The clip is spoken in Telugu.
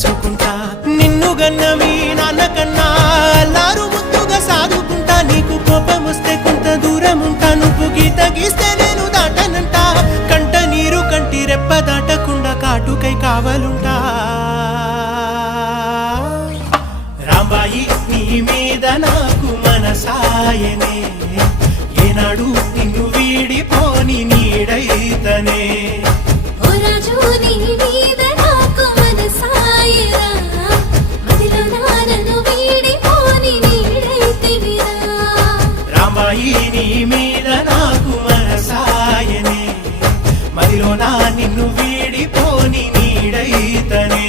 చుకుంటా నిన్ను గన్న మీ నాన్న కన్నా అల్లారు ముద్దుగా సాదుకుంటా నీకు కోపం వస్తే కొంత దూరం ఉంటా నువ్వు గీత గీస్తే నేను దాటనంటా కంట నీరు కంటి రెప్ప దాటకుండా కాటుకై కావలుంటా రాంబాయి నీ మీద నాకు మనసాయనే ఏనాడు నిన్ను వీడిపోని నీడైతనే రాంబాయి నీ మీద నాకు మనసాయనే మదిలో నా నిన్ను వీడిపోని నీడైతనే.